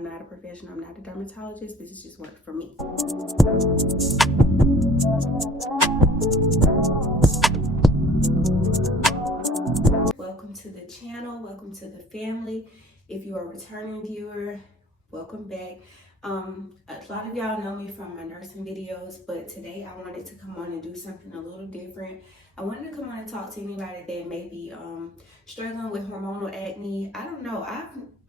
I'm not a professional, I'm not a dermatologist. This is just work for me. Welcome to the channel, welcome to the family. If you are a returning viewer, welcome back. A lot of y'all know me from my nursing videos, but today I wanted to come on and do something a little different. I wanted to come on and talk to anybody that may be struggling with hormonal acne. I don't know,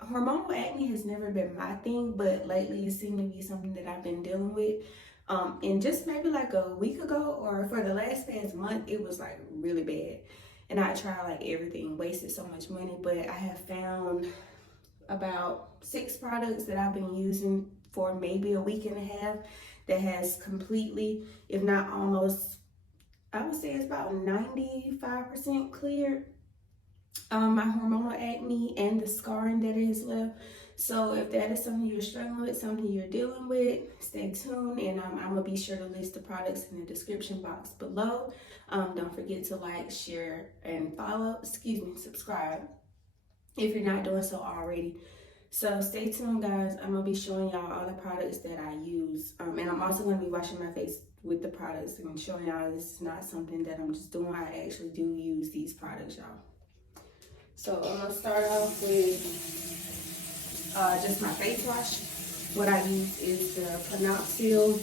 hormonal acne has never been my thing, but lately it seemed to be something that I've been dealing with. And just maybe like a week ago or for the last month, it was like really bad. And I tried like everything, wasted so much money, but I have found about 6 products that I've been using for maybe a week and a half that has completely, if not almost, I would say it's about 95% cleared my hormonal acne and the scarring that is left. So if that is something you're struggling with, something you're dealing with, stay tuned, and I'm gonna be sure to list the products in the description box below. Don't forget to like, share, and subscribe if you're not doing so already. So stay tuned, guys. I'm gonna be showing y'all all the products that I use, and I'm also gonna be washing my face with the products and showing y'all this is not something that I'm just doing. I actually do use these products, y'all. So I'm gonna start off with just my face wash. What I use is the Panoxyl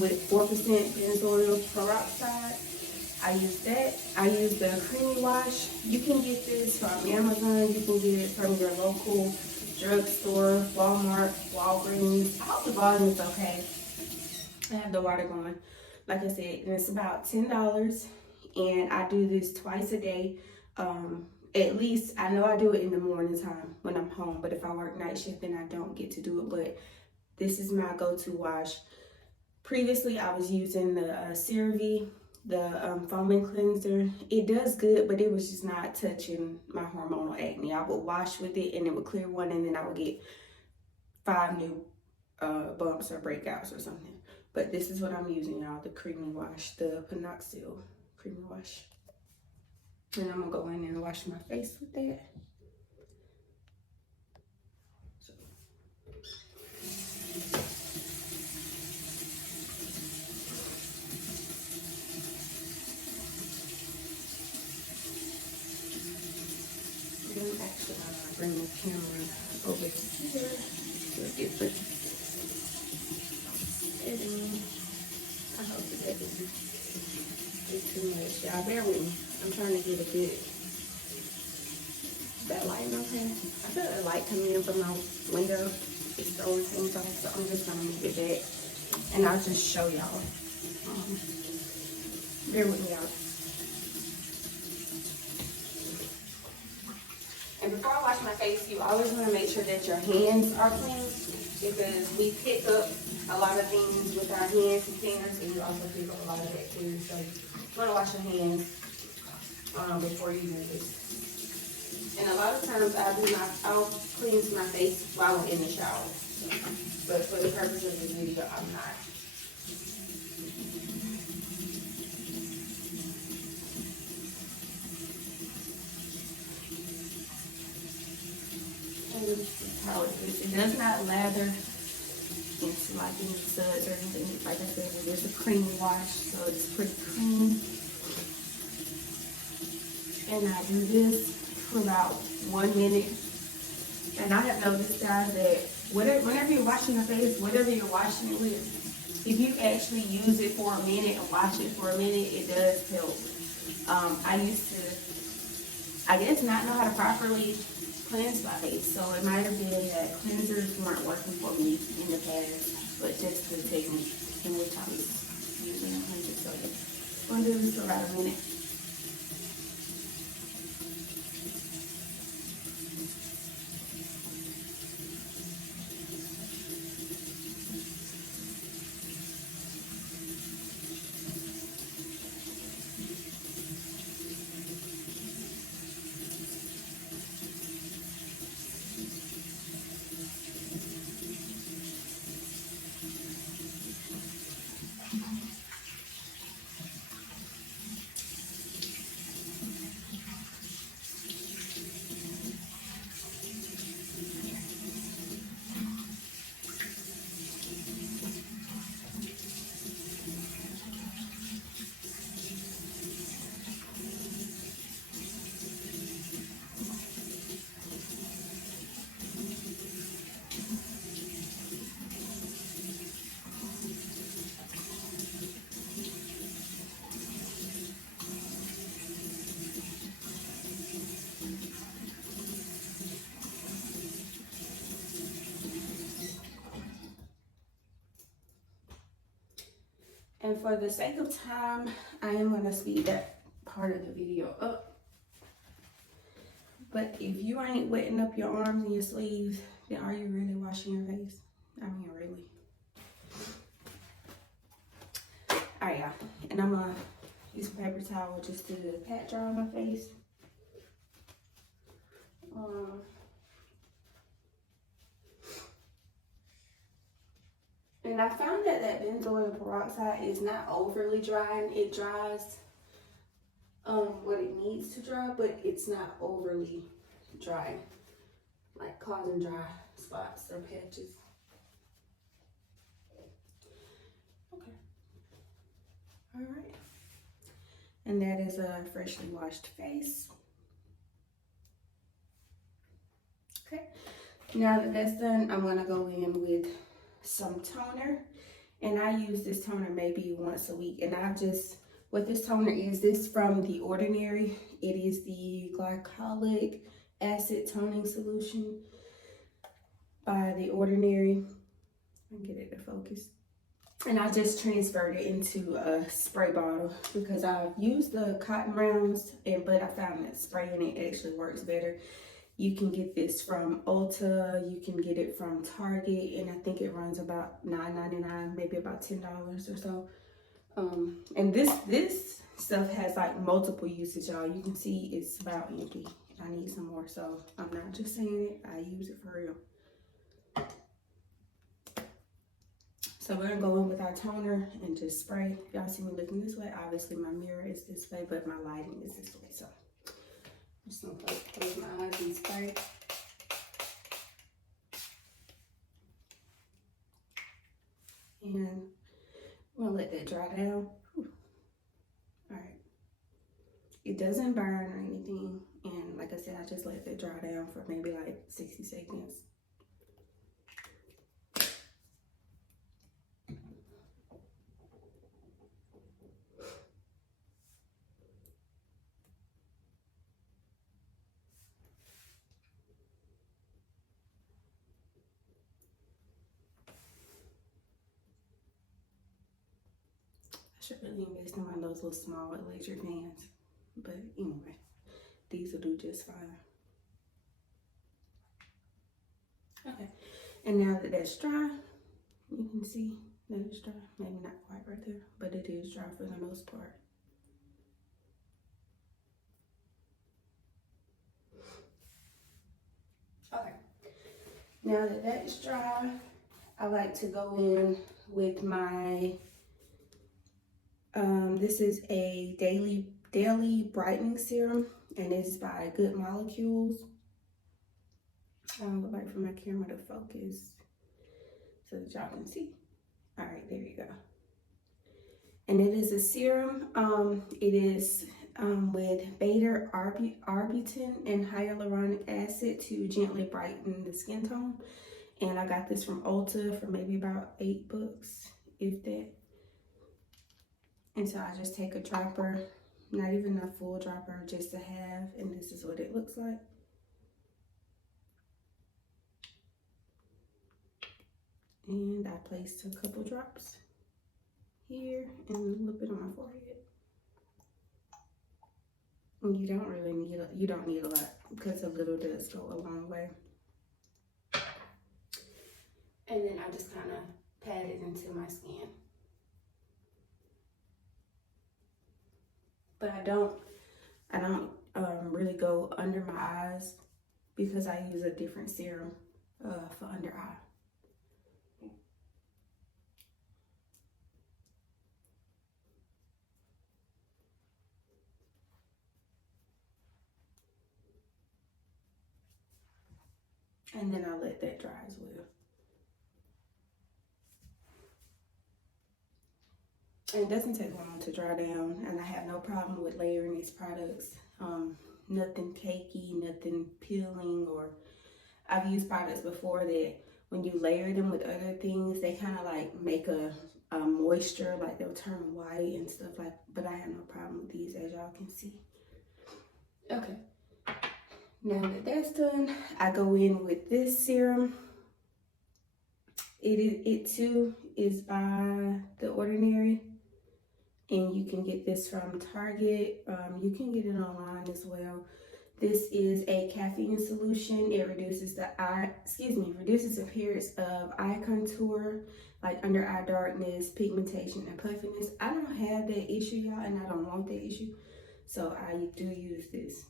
with 4% benzoyl peroxide. I use that. I use the creamy wash. You can get this from Amazon. You can get it from your local drugstore, Walmart, Walgreens. I hope the volume is okay. I have the water going, like I said, and it's about $10. And I do this twice a day. At least I know I do it in the morning time when I'm home, but if I work night shift, then I don't get to do it. But this is my go-to wash. Previously, I was using the CeraVe, the foaming cleanser. It does good, but it was just not touching my hormonal acne. I would wash with it and it would clear one, and then I would get 5 new bumps or breakouts or something. But this is what I'm using, y'all, the creamy wash, the Panoxyl creamy wash. And I'm gonna go in and wash my face with that. Then actually I'm gonna bring the camera over here to a different setting. I hope it doesn't do too much. Y'all bear with me. I'm trying to get a good, that light okay? I feel the light coming in from my window. It's throwing things off, so I'm just gonna move it back and I'll just show y'all. Bear with me, y'all. And before I wash my face, you always want to make sure that your hands are clean, because we pick up a lot of things with our hands and fingers, and you also pick up a lot of bacteria. So you want to wash your hands before you do this. And a lot of times I'll cleanse my face while I'm in the shower. But for the purpose of this video, I'm not. And this is how it is. It does not lather into like any suds or anything. Like I said, it is a creamy wash, so it's pretty clean. And I do this for about 1 minute. And I have noticed, guys, that whenever you're washing your face, whatever you're washing it with, if you actually use it for a minute and wash it for a minute, it does help. I used to, I guess, not know how to properly cleanse my face, so it might have been that cleansers weren't working for me in the past, but just the technique in which I was using a cleanser. So yeah, I'm gonna do this for about a minute. for the sake of time, I am going to speed that part of the video up. But if you ain't wetting up your arms and your sleeves, then are you really washing your face? I mean, really. Alright, y'all. And I'm going to use some paper towel just to pat dry on my face. And I found that benzoyl peroxide is not overly drying. It dries what it needs to dry, but it's not overly dry, like causing dry spots or patches. Okay. All right. And that is a freshly washed face. Okay. Now that that's done, I'm gonna go in with some toner, and I use this toner maybe once a week. And what this toner is, this from The Ordinary. It is the glycolic acid toning solution by The Ordinary. I can get it to focus. And I just transferred it into a spray bottle because I've used the cotton rounds, but I found that spraying it actually works better. You can get this from Ulta, you can get it from Target, and I think it runs about $9.99, maybe about $10 or so. And this stuff has like multiple uses, y'all. You can see it's about empty. I need some more, so I'm not just saying it, I use it for real. So we're gonna go in with our toner and just spray. Y'all see me looking this way. Obviously my mirror is this way, but my lighting is this way. So I'm just gonna close my eyes and spray. And I'm gonna let that dry down. Whew. All right. It doesn't burn or anything. And like I said, I just let that dry down for maybe like 60 seconds. I should really invest in one of those little small electric fans. But anyway, these will do just fine. Okay, and now that that's dry, you can see that it's dry. Maybe not quite right there, but it is dry for the most part. Okay, now that that's dry, I like to go in with my, this is a daily brightening serum, and it's by Good Molecules. I would like for my camera to focus so that y'all can see. All right, there you go. And it is a serum. It is with beta-arbutin and hyaluronic acid to gently brighten the skin tone. And I got this from Ulta for maybe about $8, if that. And so I just take a dropper, not even a full dropper, just a half, and this is what it looks like. And I placed a couple drops here and a little bit on my forehead. And you don't really need a lot because a little does go a long way. And then I just kind of pat it into my skin. But I don't really go under my eyes because I use a different serum for under eye. And then I let that dry as well. And it doesn't take long to dry down, and I have no problem with layering these products. Nothing cakey, nothing peeling, or I've used products before that when you layer them with other things, they kind of like make a moisture, like they'll turn white and stuff like, but I have no problem with these, as y'all can see. Okay. Now that that's done, I go in with this serum. It too is by The Ordinary. and you can get this from Target. You can get it online as well. This is a caffeine solution. It reduces reduces appearance of eye contour, like under eye darkness, pigmentation, and puffiness. I don't have that issue, y'all, and I don't want that issue. So I do use this.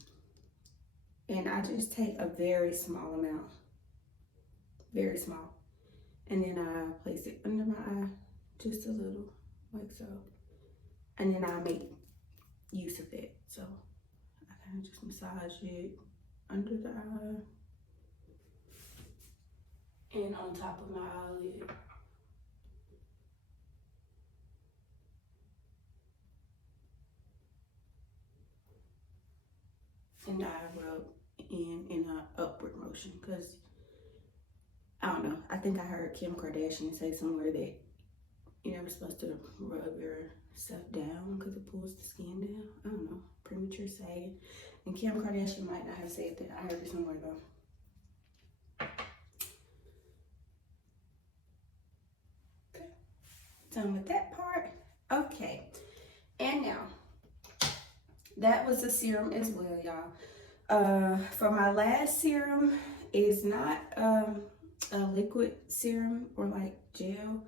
And I just take a very small amount, very small. And then I place it under my eye, just a little, like so. And then I make use of it. So I kind of just massage it under the eye and on top of my eyelid. And I rub in an upward motion, because I don't know, I think I heard Kim Kardashian say somewhere that you're never supposed to rub your stuff down because it pulls the skin down. I don't know, premature saying. And Kim Kardashian might not have said that. I heard it somewhere though. Okay, done with that part. Okay, and now that was the serum as well, y'all. For my last serum, it's not a liquid serum or like gel.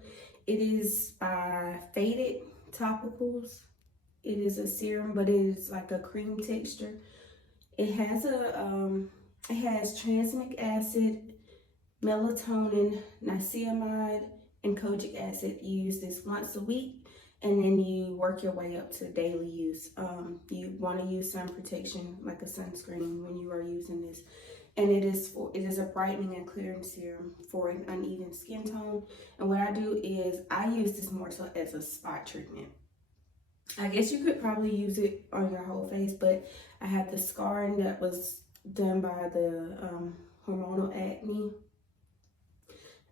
It is by Faded Topicals. It is a serum, but it is like a cream texture. It has tranexamic acid, melatonin, niacinamide, and kojic acid. You use this once a week, and then you work your way up to daily use. You want to use sun protection, like a sunscreen, when you are using this. And it is a brightening and clearing serum for an uneven skin tone. And what I do is I use this more so as a spot treatment. I guess you could probably use it on your whole face, but I have the scarring that was done by the hormonal acne.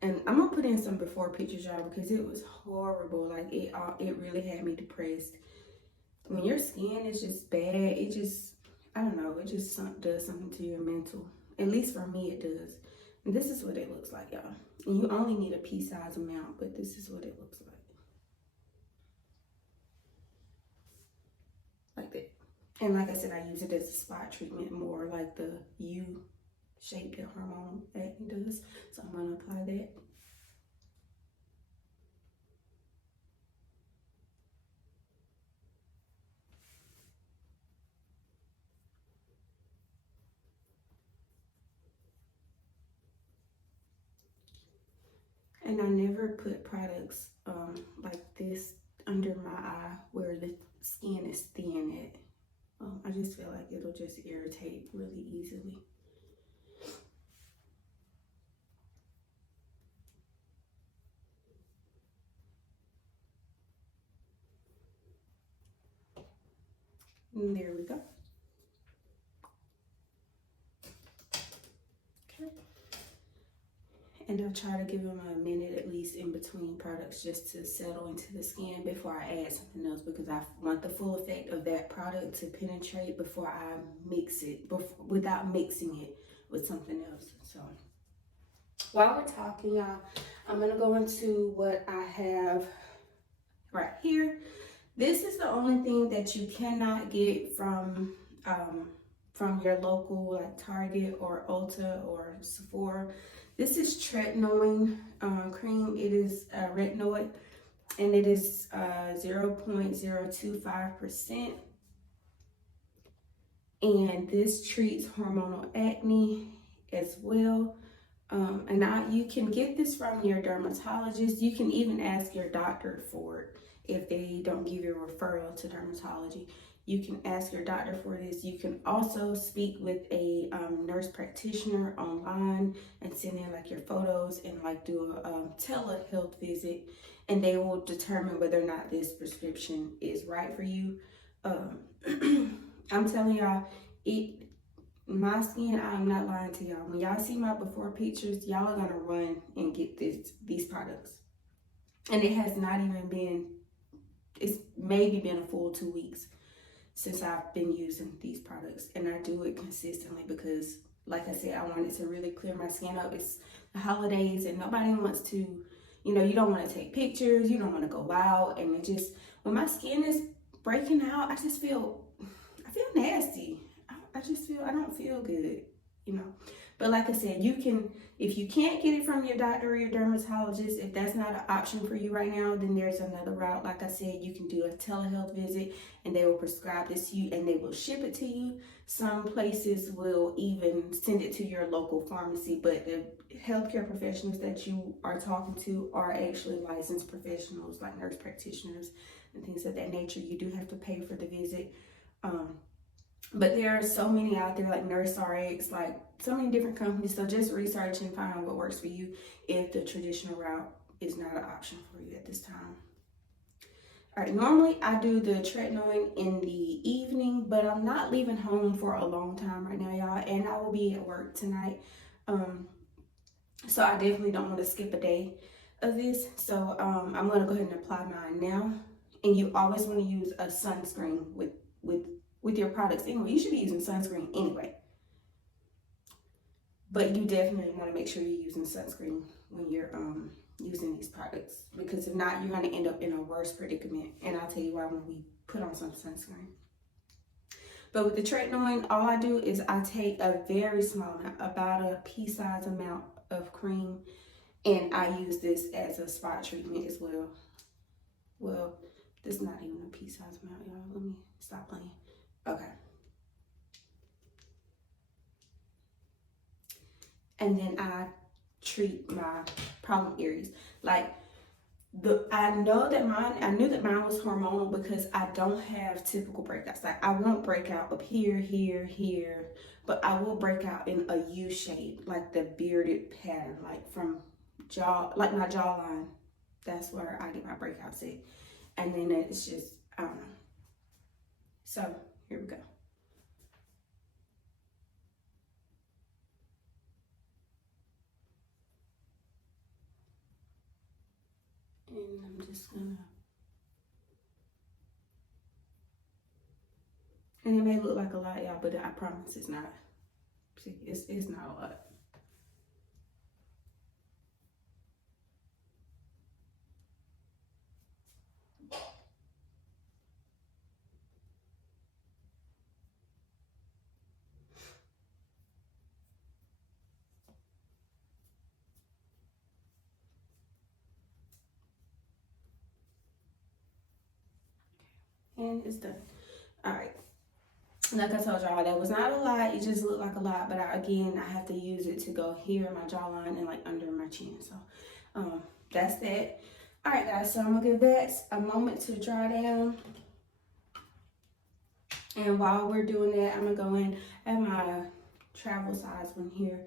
And I'm gonna put in some before pictures, y'all, because it was horrible. Like it really had me depressed. When your skin is just bad, it just, I don't know, it just does something to your mental. At least for me, it does. And this is what it looks like, y'all. And you only need a pea-size amount, but this is what it looks like. Like that. And like I said, I use it as a spot treatment, more like the U shape that hormonal acne does. So I'm gonna apply that. And I never put products like this under my eye where the skin is thin at. I just feel like it'll just irritate really easily. And there we go. Okay. And I try to give them a minute at least in between products just to settle into the skin before I add something else, because I want the full effect of that product to penetrate before I mix it, without mixing it with something else. So while we're talking, y'all, I'm gonna go into what I have right here. This is the only thing that you cannot get from your local like Target or Ulta or Sephora. This is Tretnoin cream. It is retinoid, and it is 0.025%. And this treats hormonal acne as well. And you can get this from your dermatologist. You can even ask your doctor for it if they don't give you a referral to dermatology. You can ask your doctor for this. You can also speak with a nurse practitioner online and send in like your photos and like do a telehealth visit, and they will determine whether or not this prescription is right for you. I'm telling y'all, my skin, I'm not lying to y'all. When y'all see my before pictures, y'all are gonna run and get these products. And it has not even been, it's maybe been a full 2 weeks since I've been using these products. And I do it consistently because, like I said, I wanted to really clear my skin up. It's the holidays and nobody wants to, you know, you don't want to take pictures, you don't want to go out, and it just, when my skin is breaking out, I feel nasty. I don't feel good, you know. But like I said, you can, if you can't get it from your doctor or your dermatologist, if that's not an option for you right now, then there's another route. Like I said, you can do a telehealth visit and they will prescribe this to you and they will ship it to you. Some places will even send it to your local pharmacy, but the healthcare professionals that you are talking to are actually licensed professionals like nurse practitioners and things of that nature. You do have to pay for the visit. But there are so many out there, like Nurse RX, like so many different companies. So just research and find out what works for you if the traditional route is not an option for you at this time. All right, normally I do the Tretnoin in the evening, but I'm not leaving home for a long time right now, y'all. And I will be at work tonight. So I definitely don't want to skip a day of this. So I'm going to go ahead and apply mine now. And you always want to use a sunscreen with your products anyway. You should be using sunscreen anyway. But you definitely want to make sure you're using sunscreen when you're using these products. Because if not, you're going to end up in a worse predicament. And I'll tell you why when we put on some sunscreen. But with the Tretnoin, all I do is I take a very small amount, about a pea-sized amount of cream. And I use this as a spot treatment as well. Well, this is not even a pea-sized amount, y'all. Let me stop playing. Okay. And then I treat my problem areas. Like I knew that mine was hormonal because I don't have typical breakouts. Like I won't break out up here, here, here, but I will break out in a U shape, like the bearded pattern, like from jaw, like my jawline. That's where I get my breakouts at. And then it's just, I don't know. So here we go. And I'm just gonna, and it may look like a lot, y'all, but I promise it's not. See, it's not a lot. And it's done. All right. Like I told y'all, that was not a lot. It just looked like a lot, but again, I have to use it to go here in my jawline and like under my chin. So that's that. All right, guys. So I'm gonna give that a moment to dry down. And while we're doing that, I'm gonna go in at my travel size one here.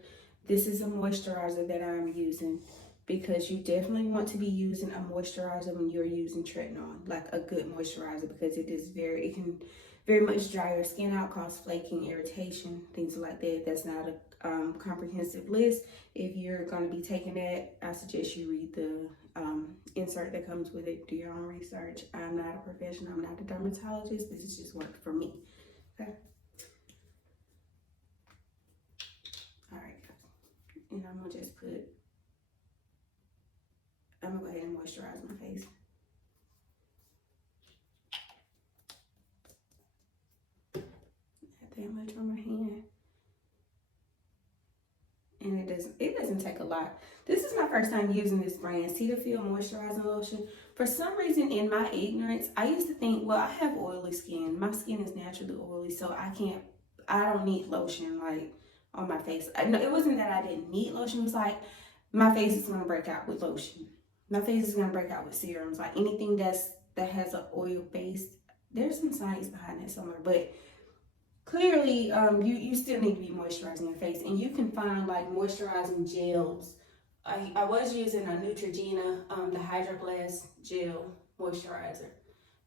This is a moisturizer that I'm using because you definitely want to be using a moisturizer when you're using Tretnoin, like a good moisturizer, because it can very much dry your skin out, cause flaking, irritation, things like that. That's not a comprehensive list. If you're going to be taking that, I suggest you read the insert that comes with it. Do your own research. I'm not a professional. I'm not a dermatologist. This is just work for me. Okay. All right. And I'm gonna just I'm gonna go ahead and moisturize my face. Not that much on my hand. And it doesn't take a lot. This is my first time using this brand, Cetaphil Moisturizing Lotion. For some reason, in my ignorance, I used to think, well, I have oily skin. My skin is naturally oily, so I don't need lotion like on my face. No, it wasn't that I didn't need lotion. It was like my face is gonna break out with lotion. My face is gonna break out with serums. Like anything that has an oil base. There's some science behind that somewhere, but clearly, you still need to be moisturizing your face, and you can find like moisturizing gels. I was using a Neutrogena, the Hydro Glass gel moisturizer,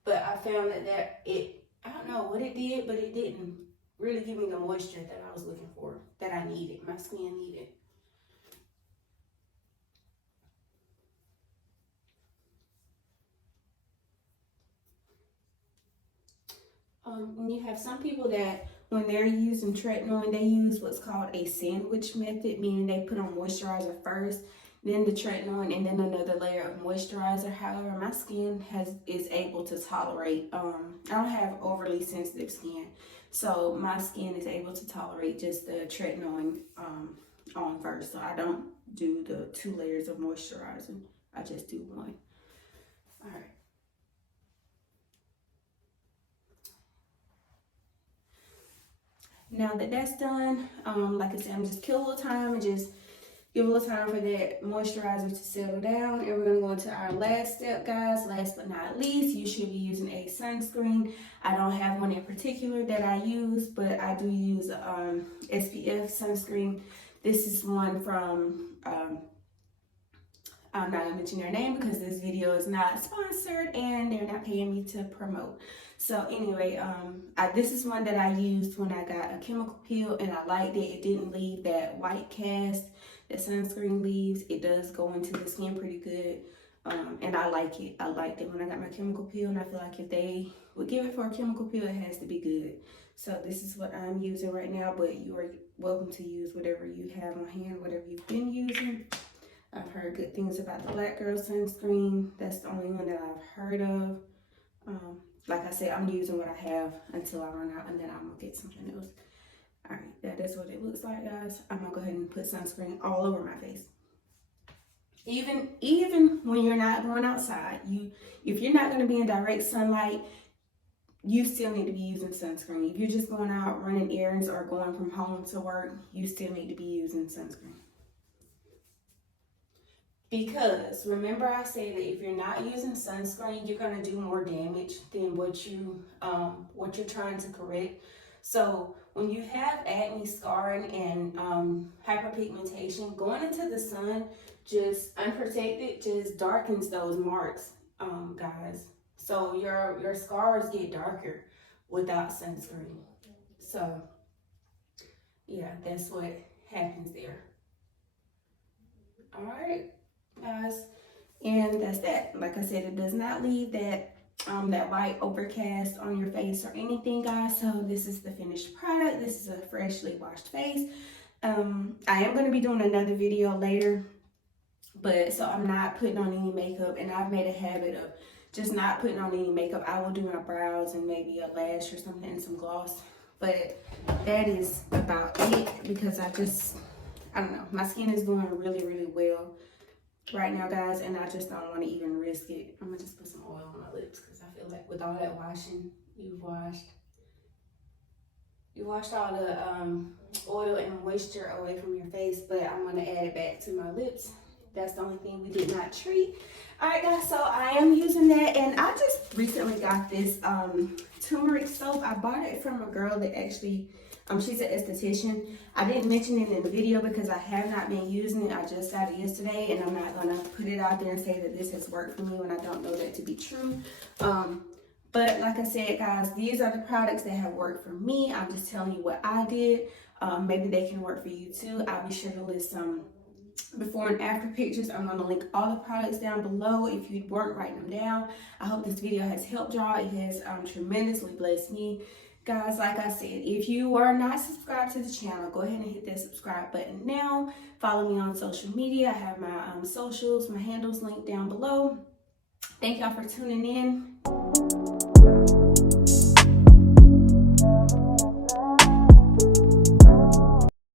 but I found that I don't know what it did, but it didn't really give me the moisture that I was looking for, that I needed, my skin needed. And you have some people that when they're using Tretnoin, they use what's called a sandwich method, meaning they put on moisturizer first, then the Tretnoin, and then another layer of moisturizer. However, my skin is able to tolerate, I don't have overly sensitive skin, so my skin is able to tolerate just the Tretnoin on first. So I don't do the 2 layers of moisturizer. I just do 1. All right. Now that that's done, like I said, I'm just kill a little time and just give a little time for that moisturizer to settle down. And we're gonna go into our last step, guys. Last but not least, you should be using a sunscreen. I don't have one in particular that I use, but I do use SPF sunscreen. This is one from, I'm not gonna mention their name because this video is not sponsored and they're not paying me to promote. So anyway, this is one that I used when I got a chemical peel, and I liked it. It didn't leave that white cast that sunscreen leaves. It does go into the skin pretty good, and I like it. I liked it when I got my chemical peel, and I feel like if they would give it for a chemical peel, it has to be good. So this is what I'm using right now, but you are welcome to use whatever you have on hand, whatever you've been using. I've heard good things about the Black Girl sunscreen. That's the only one that I've heard of. Like I said, I'm using what I have until I run out, and then I'm gonna get something else. All right, that is what it looks like, guys. I'm gonna go ahead and put sunscreen all over my face. Even when you're not going outside, if you're not gonna be in direct sunlight, you still need to be using sunscreen. If you're just going out running errands or going from home to work, you still need to be using sunscreen. Because remember I said that if you're not using sunscreen, you're gonna do more damage than what you're trying to correct. So when you have acne, scarring, and hyperpigmentation, going into the sun just unprotected just darkens those marks, guys. So your scars get darker without sunscreen. So yeah, that's what happens there. All right, guys, and that's that. Like I said, it does not leave that that white overcast on your face or anything, guys. So this is the finished product. This is a freshly washed face. I am going to be doing another video later, but so I'm not putting on any makeup, and I've made a habit of just not putting on any makeup. I will do my brows and maybe a lash or something and some gloss, but that is about it because I don't know, my skin is doing really well right now, guys, and I just don't want to even risk it. I'm gonna just put some oil on my lips because I feel like with all that washing, you washed all the oil and moisture away from your face, but I'm gonna add it back to my lips. That's the only thing we did not treat. All right, guys, so I am using that, and I just recently got this turmeric soap. I bought it from a girl that actually, she's an esthetician. I didn't mention it in the video because I have not been using it. I just got it yesterday, and I'm not gonna put it out there and say that this has worked for me when I don't know that to be true. But like I said, guys, these are the products that have worked for me. I'm just telling you what I did. Maybe they can work for you too. I'll be sure to list some before and after pictures. I'm going to link all the products down below if you weren't writing them down. I hope this video has helped y'all. It has tremendously blessed me. Guys, like I said, if you are not subscribed to the channel, go ahead and hit that subscribe button now. Follow me on social media. I have my socials, my handles linked down below. Thank y'all for tuning in.